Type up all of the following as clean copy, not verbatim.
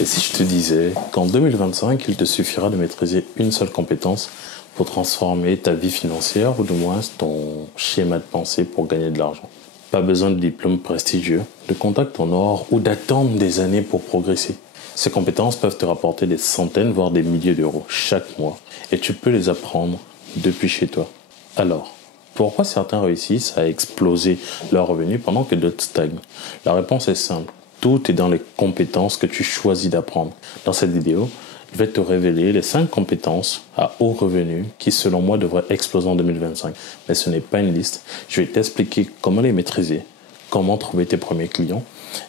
Et si je te disais qu'en 2025, il te suffira de maîtriser une seule compétence pour transformer ta vie financière ou du moins ton schéma de pensée pour gagner de l'argent. Pas besoin de diplôme prestigieux, de contacts en or ou d'attendre des années pour progresser. Ces compétences peuvent te rapporter des centaines voire des milliers d'euros chaque mois et tu peux les apprendre depuis chez toi. Alors, pourquoi certains réussissent à exploser leurs revenus pendant que d'autres stagnent? La réponse est simple. Tout est dans les compétences que tu choisis d'apprendre. Dans cette vidéo, je vais te révéler les 5 compétences à haut revenu qui, selon moi, devraient exploser en 2025. Mais ce n'est pas une liste. Je vais t'expliquer comment les maîtriser, comment trouver tes premiers clients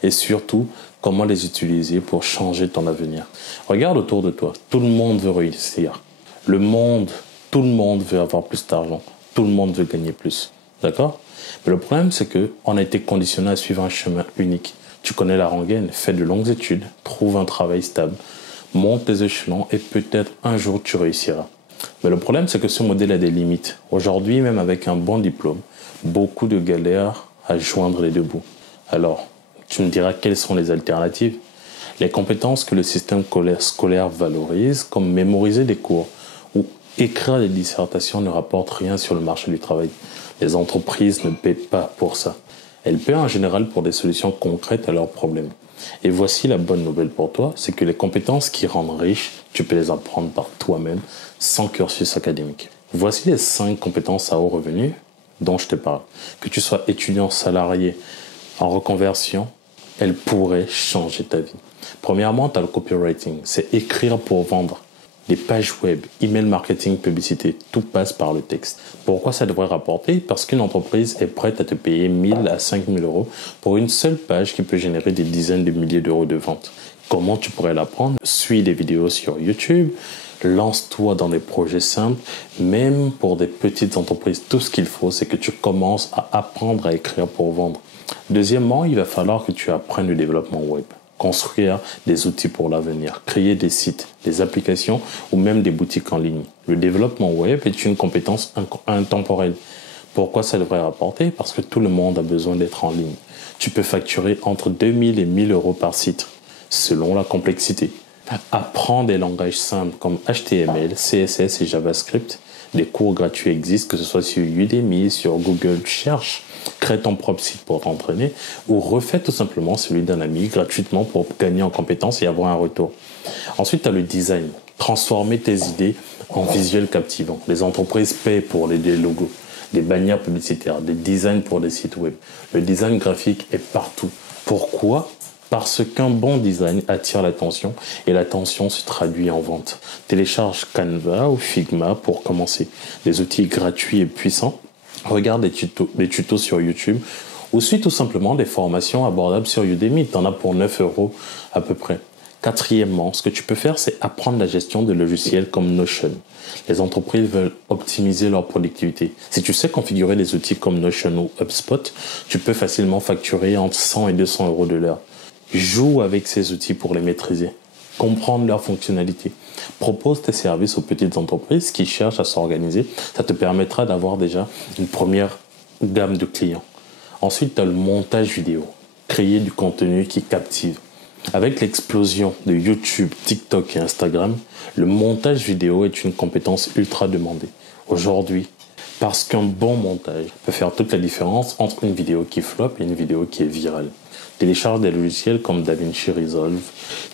et surtout, comment les utiliser pour changer ton avenir. Regarde autour de toi. Tout le monde veut réussir. Tout le monde veut avoir plus d'argent. Tout le monde veut gagner plus. D'accord? Mais le problème, c'est qu'on a été conditionné à suivre un chemin unique. Tu connais la rengaine, fais de longues études, trouve un travail stable, monte tes échelons et peut-être un jour tu réussiras. Mais le problème, c'est que ce modèle a des limites. Aujourd'hui, même avec un bon diplôme, beaucoup de galères à joindre les deux bouts. Alors, tu me diras quelles sont les alternatives. Les compétences que le système scolaire valorise, comme mémoriser des cours ou écrire des dissertations, ne rapportent rien sur le marché du travail. Les entreprises ne paient pas pour ça. Elles paient en général pour des solutions concrètes à leurs problèmes. Et voici la bonne nouvelle pour toi, c'est que les compétences qui rendent riche, tu peux les apprendre par toi-même, sans cursus académique. Voici les 5 compétences à haut revenu dont je te parle. Que tu sois étudiant, salarié, en reconversion, elles pourraient changer ta vie. Premièrement, tu as le copywriting, c'est écrire pour vendre. Des pages web, email marketing, publicité, tout passe par le texte. Pourquoi ça devrait rapporter? Parce qu'une entreprise est prête à te payer 1000 à 5000 euros pour une seule page qui peut générer des dizaines de milliers d'euros de vente. Comment tu pourrais l'apprendre? Suis des vidéos sur YouTube, lance-toi dans des projets simples, même pour des petites entreprises. Tout ce qu'il faut, c'est que tu commences à apprendre à écrire pour vendre. Deuxièmement, il va falloir que tu apprennes le développement web. Construire des outils pour l'avenir, créer des sites, des applications ou même des boutiques en ligne. Le développement web est une compétence intemporelle. Pourquoi ça devrait rapporter? Parce que tout le monde a besoin d'être en ligne. Tu peux facturer entre 2000 et 1000 euros par site, selon la complexité. Apprends des langages simples comme HTML, CSS et JavaScript. Des cours gratuits existent, que ce soit sur Udemy, sur Google. Cherche, crée ton propre site pour t'entraîner ou refais tout simplement celui d'un ami gratuitement pour gagner en compétences et avoir un retour. Ensuite, tu as le design. Transformer tes idées en visuels captivants. Les entreprises paient pour des logos, des bannières publicitaires, des designs pour des sites web. Le design graphique est partout. Pourquoi? Parce qu'un bon design attire l'attention et l'attention se traduit en vente. Télécharge Canva ou Figma pour commencer. Des outils gratuits et puissants. Regarde des tutos sur YouTube ou suis tout simplement des formations abordables sur Udemy. Tu en as pour 9 euros à peu près. Quatrièmement, ce que tu peux faire, c'est apprendre la gestion de logiciels comme Notion. Les entreprises veulent optimiser leur productivité. Si tu sais configurer des outils comme Notion ou HubSpot, tu peux facilement facturer entre 100 et 200 euros de l'heure. Joue avec ces outils pour les maîtriser. Comprendre leurs fonctionnalités. Propose tes services aux petites entreprises qui cherchent à s'organiser. Ça te permettra d'avoir déjà une première gamme de clients. Ensuite, tu as le montage vidéo. Créer du contenu qui captive. Avec l'explosion de YouTube, TikTok et Instagram, le montage vidéo est une compétence ultra demandée. Aujourd'hui, parce qu'un bon montage peut faire toute la différence entre une vidéo qui floppe et une vidéo qui est virale. Télécharge des logiciels comme DaVinci Resolve.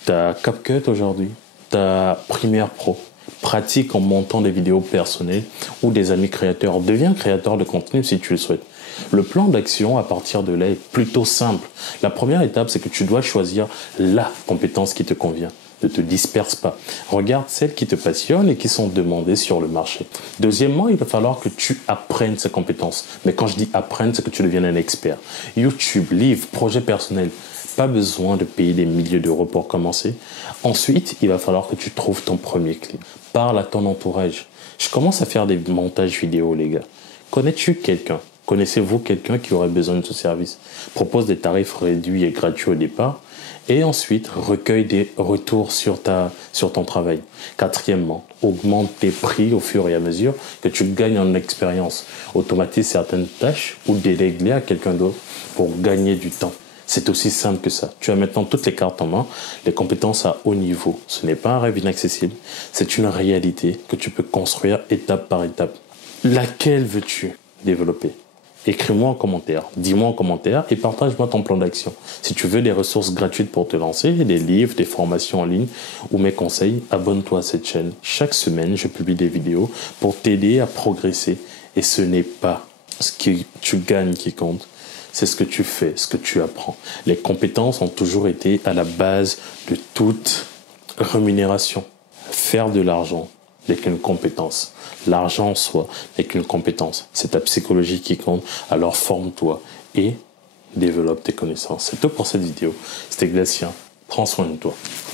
Tu as CapCut aujourd'hui. Tu as Premiere Pro. Pratique en montant des vidéos personnelles ou des amis créateurs. Deviens créateur de contenu si tu le souhaites. Le plan d'action à partir de là est plutôt simple. La première étape, c'est que tu dois choisir la compétence qui te convient. Ne te disperse pas. Regarde celles qui te passionnent et qui sont demandées sur le marché. Deuxièmement, il va falloir que tu apprennes ces compétences. Mais quand je dis apprendre, c'est que tu deviennes un expert. YouTube, livres, projets personnels. Pas besoin de payer des milliers d'euros pour commencer. Ensuite, il va falloir que tu trouves ton premier client. Parle à ton entourage. Je commence à faire des montages vidéo, les gars. Connais-tu quelqu'un? Connaissez-vous quelqu'un qui aurait besoin de ce service? Propose des tarifs réduits et gratuits au départ. Et ensuite, recueille des retours sur ton travail. Quatrièmement, augmente tes prix au fur et à mesure que tu gagnes en expérience. Automatise certaines tâches ou délègue-les à quelqu'un d'autre pour gagner du temps. C'est aussi simple que ça. Tu as maintenant toutes les cartes en main, les compétences à haut niveau. Ce n'est pas un rêve inaccessible, c'est une réalité que tu peux construire étape par étape. Laquelle veux-tu développer? Écris-moi en commentaire, dis-moi en commentaire et partage-moi ton plan d'action. Si tu veux des ressources gratuites pour te lancer, des livres, des formations en ligne ou mes conseils, abonne-toi à cette chaîne. Chaque semaine, je publie des vidéos pour t'aider à progresser. Et ce n'est pas ce que tu gagnes qui compte, c'est ce que tu fais, ce que tu apprends. Les compétences ont toujours été à la base de toute rémunération. Faire de l'argent n'est qu'une compétence. L'argent en soi n'est qu'une compétence. C'est ta psychologie qui compte. Alors forme-toi et développe tes connaissances. C'est tout pour cette vidéo. C'était Gatien. Prends soin de toi.